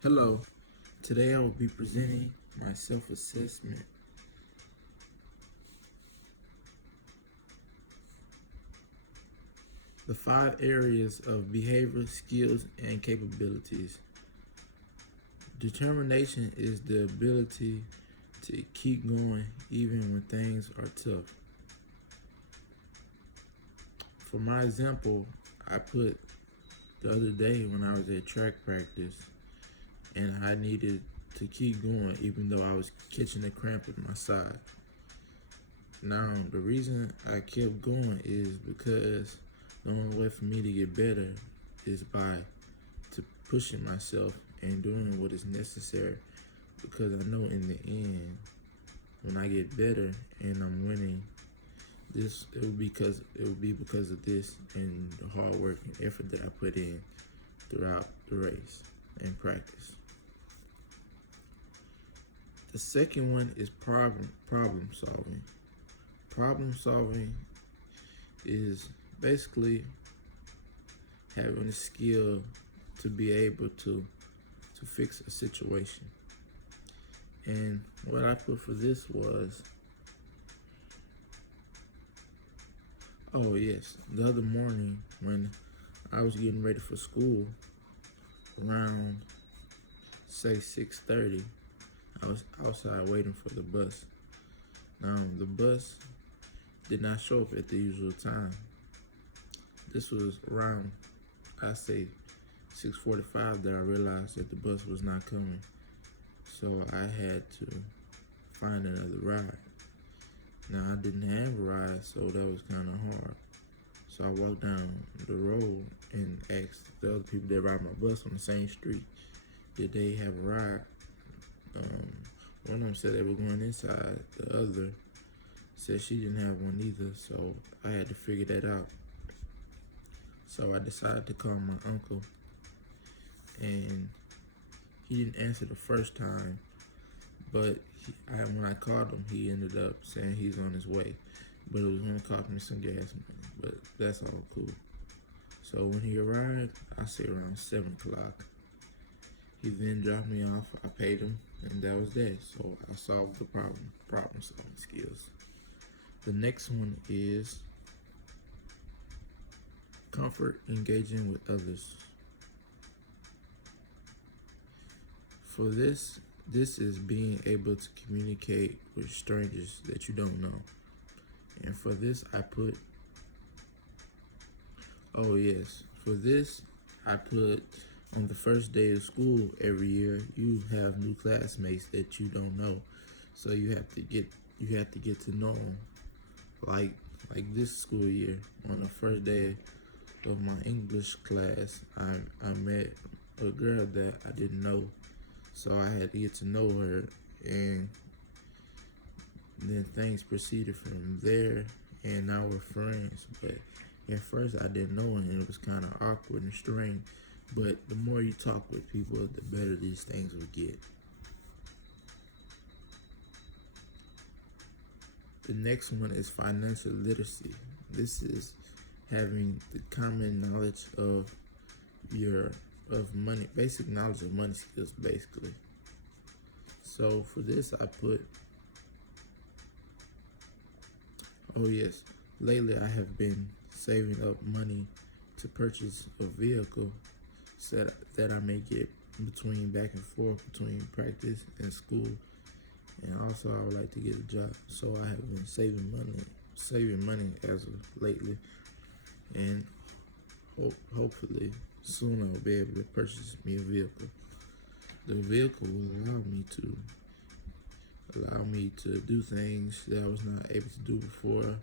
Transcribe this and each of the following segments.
Hello, today I will be presenting my self-assessment. The 5 areas of behavior, skills, and capabilities. Determination is the ability to keep going even when things are tough. For my example, I put the other day when I was at track practice and I needed to keep going even though I was catching a cramp in my side. Now, the reason I kept going is because the only way for me to get better is by to pushing myself and doing what is necessary. Because I know in the end, when I get better and I'm winning, it will be because of this and the hard work and effort that I put in throughout the race and practice. The second one is problem solving. Problem solving is basically having the skill to be able to fix a situation. And what I put for this was, oh yes, the other morning when I was getting ready for school around say 6:30, I was outside waiting for the bus. Now the bus did not show up at the usual time. This was around, I say 6:45 that I realized that the bus was not coming. So I had to find another ride. Now I didn't have a ride, so that was kind of hard. So I walked down the road and asked the other people that ride my bus on the same street, did they have a ride? One of them said they were going inside. The other said she didn't have one either, so I had to figure that out. So I decided to call my uncle, and he didn't answer the first time, but when I called him, he ended up saying he's on his way, but it was going to cost me some gas money, but that's all cool. So when he arrived, I say around 7 o'clock. He then dropped me off, I paid him, and that was that. So I solved the problem solving skills. The next one is comfort engaging with others. For this is being able to communicate with strangers that you don't know. And for this, I put, oh yes, for this, I put on the first day of school every year, you have new classmates that you don't know. So you have to get to know them. Like this school year, on the first day of my English class, I met a girl that I didn't know. So I had to get to know her, and then things proceeded from there, and now we're friends. But at first I didn't know her, and it was kind of awkward and strange. But the more you talk with people, the better these things will get. The next one is financial literacy. This is having the common knowledge of money, basic knowledge of money skills, basically. So for this, I put, oh yes, lately I have been saving up money to purchase a vehicle so that I may get between back and forth between practice and school. And also I would like to get a job. So I have been saving money as of lately. And hopefully soon I'll be able to purchase me a vehicle. The vehicle will allow me to do things that I was not able to do before,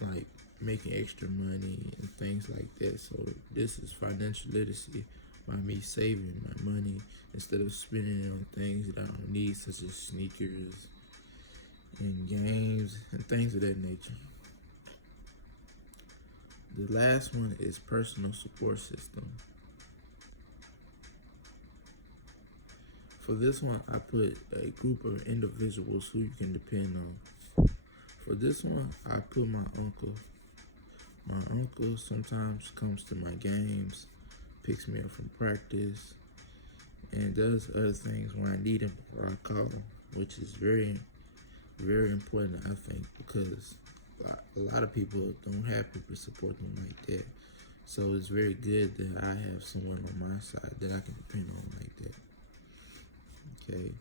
like making extra money and things like that. So this is financial literacy by me saving my money instead of spending it on things that I don't need, such as sneakers and games and things of that nature. The last one is personal support system. For this one, I put a group of individuals who you can depend on. For this one, I put my uncle. My uncle sometimes comes to my games, picks me up from practice, and does other things when I need him or I call him, which is very important, I think, because a lot of people don't have people support them like that. So it's very good that I have someone on my side that I can depend on like that. Okay.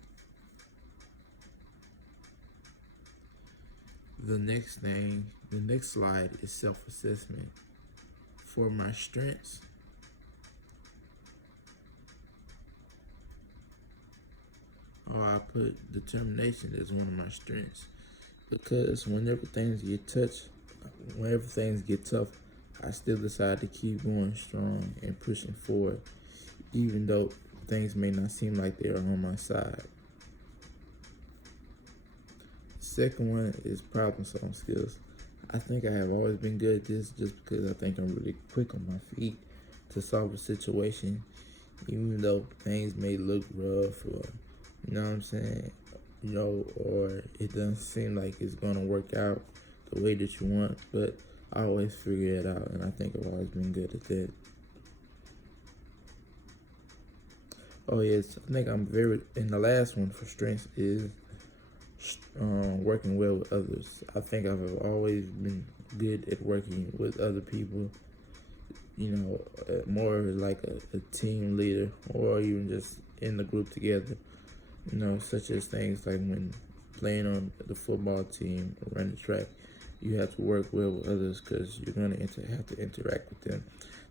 The next slide is self-assessment. For my strengths, I put determination as one of my strengths because whenever things get tough, I still decide to keep going strong and pushing forward, even though things may not seem like they're on my side. Second one is problem solving skills. I think I have always been good at this just because I think I'm really quick on my feet to solve a situation, even though things may look rough or, you know what I'm saying, or it doesn't seem like it's gonna work out the way that you want, but I always figure it out, and I think I've always been good at that. Oh yes, I think and the last one for strengths is working well with others. I think I've always been good at working with other people, more like a team leader or even just in the group together, such as things like when playing on the football team or running track, you have to work well with others because you're going to have to interact with them.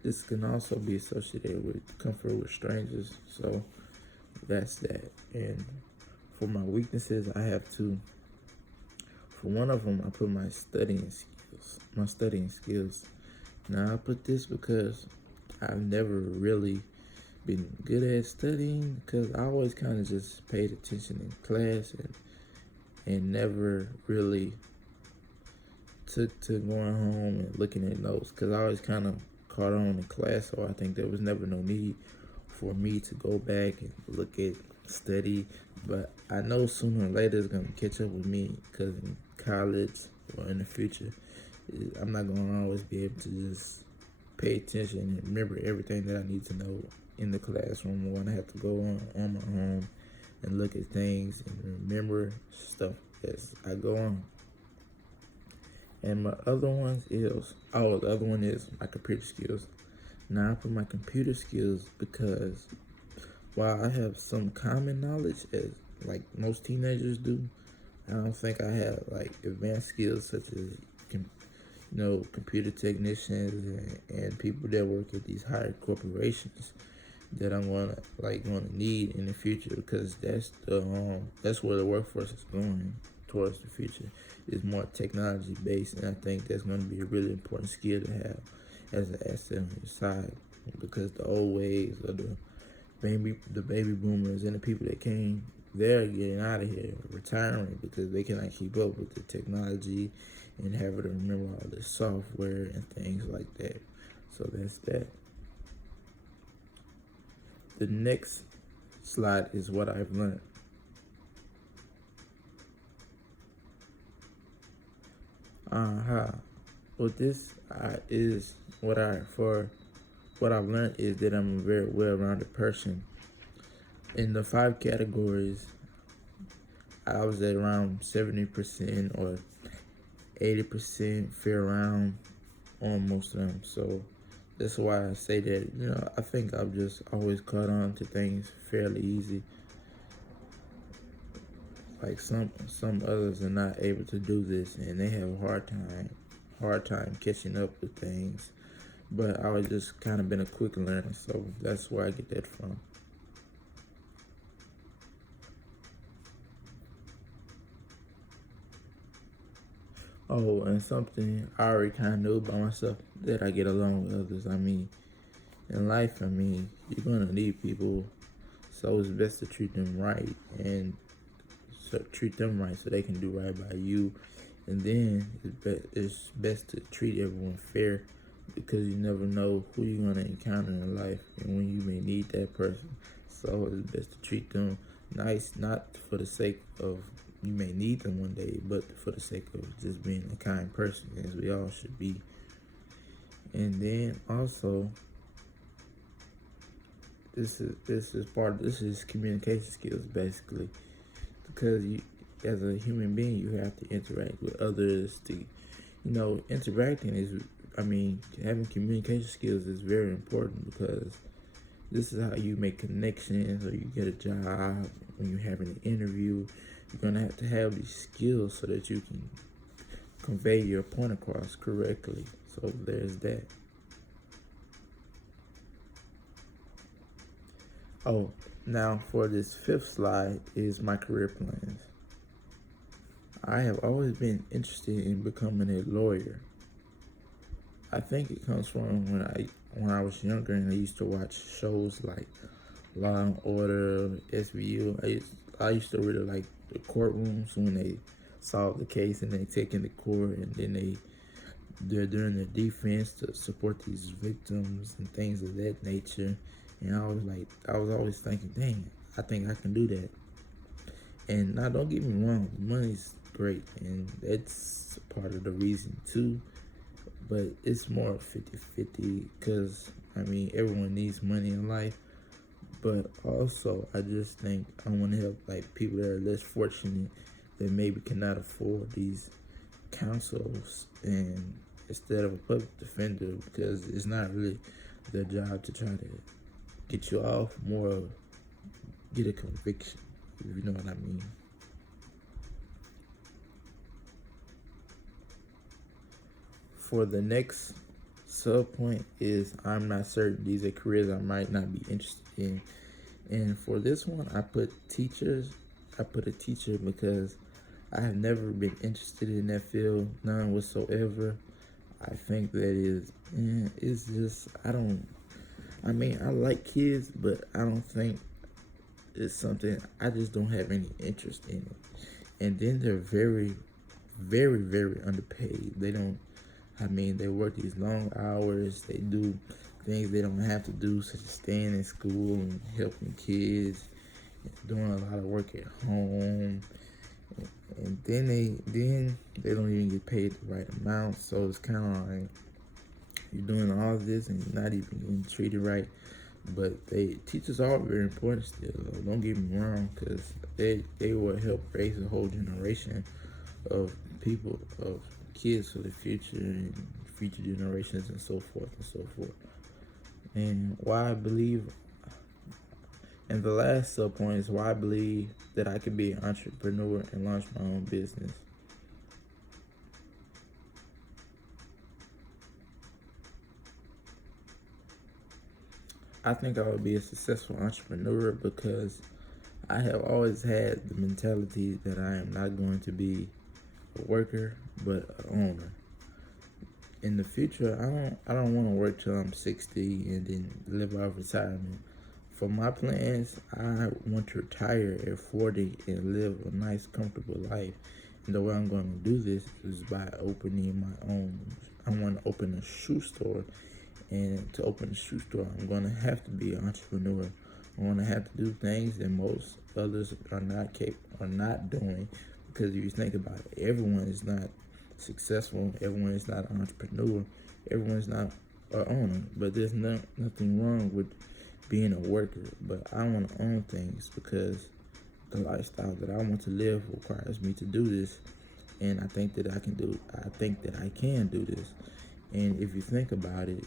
This can also be associated with comfort with strangers, so that's that. And for my weaknesses, I have two. For one of them, I put my studying skills. Now, I put this because I've never really been good at studying because I always kind of just paid attention in class and never really took to going home and looking at notes because I always kind of caught on in class, so I think there was never no need for me to go back and look at study. But I know sooner or later it's gonna catch up with me because in college or in the future, I'm not gonna always be able to just pay attention and remember everything that I need to know in the classroom. When I have to go on my own and look at things and remember stuff as I go on. And the other one is my computer skills. Now I put my computer skills because while I have some common knowledge as like most teenagers do, I don't think I have like advanced skills such as computer technicians and people that work at these higher corporations that I'm gonna need in the future because that's where the workforce is going towards the future. Is more technology based, and I think that's going to be a really important skill to have as an asset on your side because the old ways of the baby boomers and the people that came, they're getting out of here, retiring because they cannot keep up with the technology and having to remember all the software and things like that. So that's that. The next slide is what I've learned. Well, this is what I've learned is that I'm a very well-rounded person. In the 5 categories, I was at around 70% or 80% fair round on most of them. So that's why I say that, I think I've just always caught on to things fairly easy. Like some others are not able to do this and they have a hard time catching up with things. But I was just kind of been a quick learner, so that's where I get that from. Oh, and something I already kind of knew about myself, that I get along with others. I mean, in life, you're going to need people, so it's best to treat them right and treat them right so they can do right by you. And then it's best to treat everyone fair because you never know who you're going to encounter in life and when you may need that person. So it's best to treat them nice, not for the sake of you may need them one day, but for the sake of just being a kind person, as we all should be. And then also, this is communication skills basically, because you, as a human being, you have to interact with others. To, interacting is, I mean, having communication skills is very important, because this is how you make connections or you get a job. When you're having an interview, you're gonna have to have these skills so that you can convey your point across correctly. So there's that. Oh, now for this fifth slide is my career plans. I have always been interested in becoming a lawyer. I think it comes from when I was younger and I used to watch shows like Law and Order, SVU. I used to really like the courtrooms when they solve the case and they take into court, and then they're doing their defense to support these victims and things of that nature. And I was always thinking, dang, I think I can do that. And now, don't get me wrong, the money's great, and that's part of the reason too. But it's more 50-50, because, I mean, everyone needs money in life. But also, I just think I want to help like people that are less fortunate, that maybe cannot afford these counsels, and instead of a public defender, because it's not really their job to try to get you off, more of get a conviction, if you know what I mean. For the next sub point is I'm not certain. These are careers I might not be interested in. And for this one, I put teachers. I put a teacher because I have never been interested in that field, none whatsoever. I think that it's just, I mean, I like kids, but I don't think it's something, I just don't have any interest in it. And then they're very, very, very underpaid. They work these long hours. They do things they don't have to do, such as staying in school and helping kids, and doing a lot of work at home. And then they don't even get paid the right amount. So it's kind of like you're doing all this and you're not even getting treated right. But teachers are very important still, though. Don't get me wrong, because they will help raise a whole generation of people, of kids for the future and future generations, and so forth and so forth. And why I believe, and the last sub point is why I believe that I could be an entrepreneur and launch my own business. I think I would be a successful entrepreneur because I have always had the mentality that I am not going to be a worker, but an owner. In the future, I don't want to work till I'm 60 and then live off retirement. For my plans, I want to retire at 40 and live a nice, comfortable life. And the way I'm going to do this is by opening my own. I want to open a shoe store, and to open a shoe store, I'm going to have to be an entrepreneur. I'm going to have to do things that most others are not doing. Because if you think about it, everyone is not successful. Everyone is not an entrepreneur. Everyone is not an owner. But there's nothing wrong with being a worker. But I want to own things because the lifestyle that I want to live requires me to do this. And I think that I can do this. And if you think about it,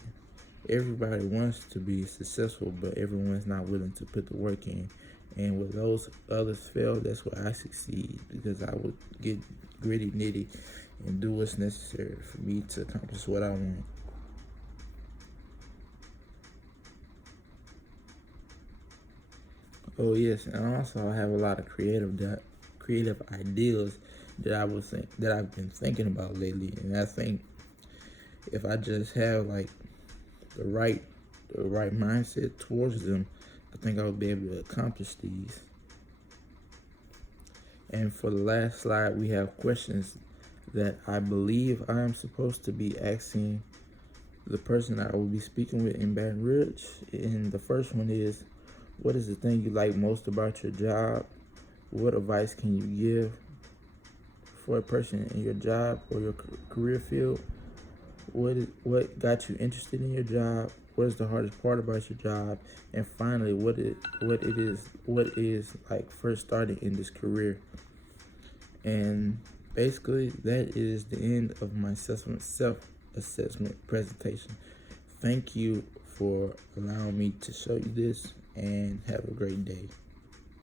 everybody wants to be successful, but everyone's not willing to put the work in. And where those others fail, that's where I succeed, because I would get gritty, nitty, and do what's necessary for me to accomplish what I want. Oh yes, and also I have a lot of creative ideas that I've been thinking about lately, and I think if I just have like the right mindset towards them, I think I would be able to accomplish these. And for the last slide, we have questions that I believe I am supposed to be asking the person I will be speaking with in Baton Rouge. And the first one is, what is the thing you like most about your job? What advice can you give for a person in your job or your career field? What got you interested in your job? what is the hardest part about your job, and finally, what is like first starting in this career. And basically, that is the end of my self-assessment presentation. Thank you for allowing me to show you this, and have a great day.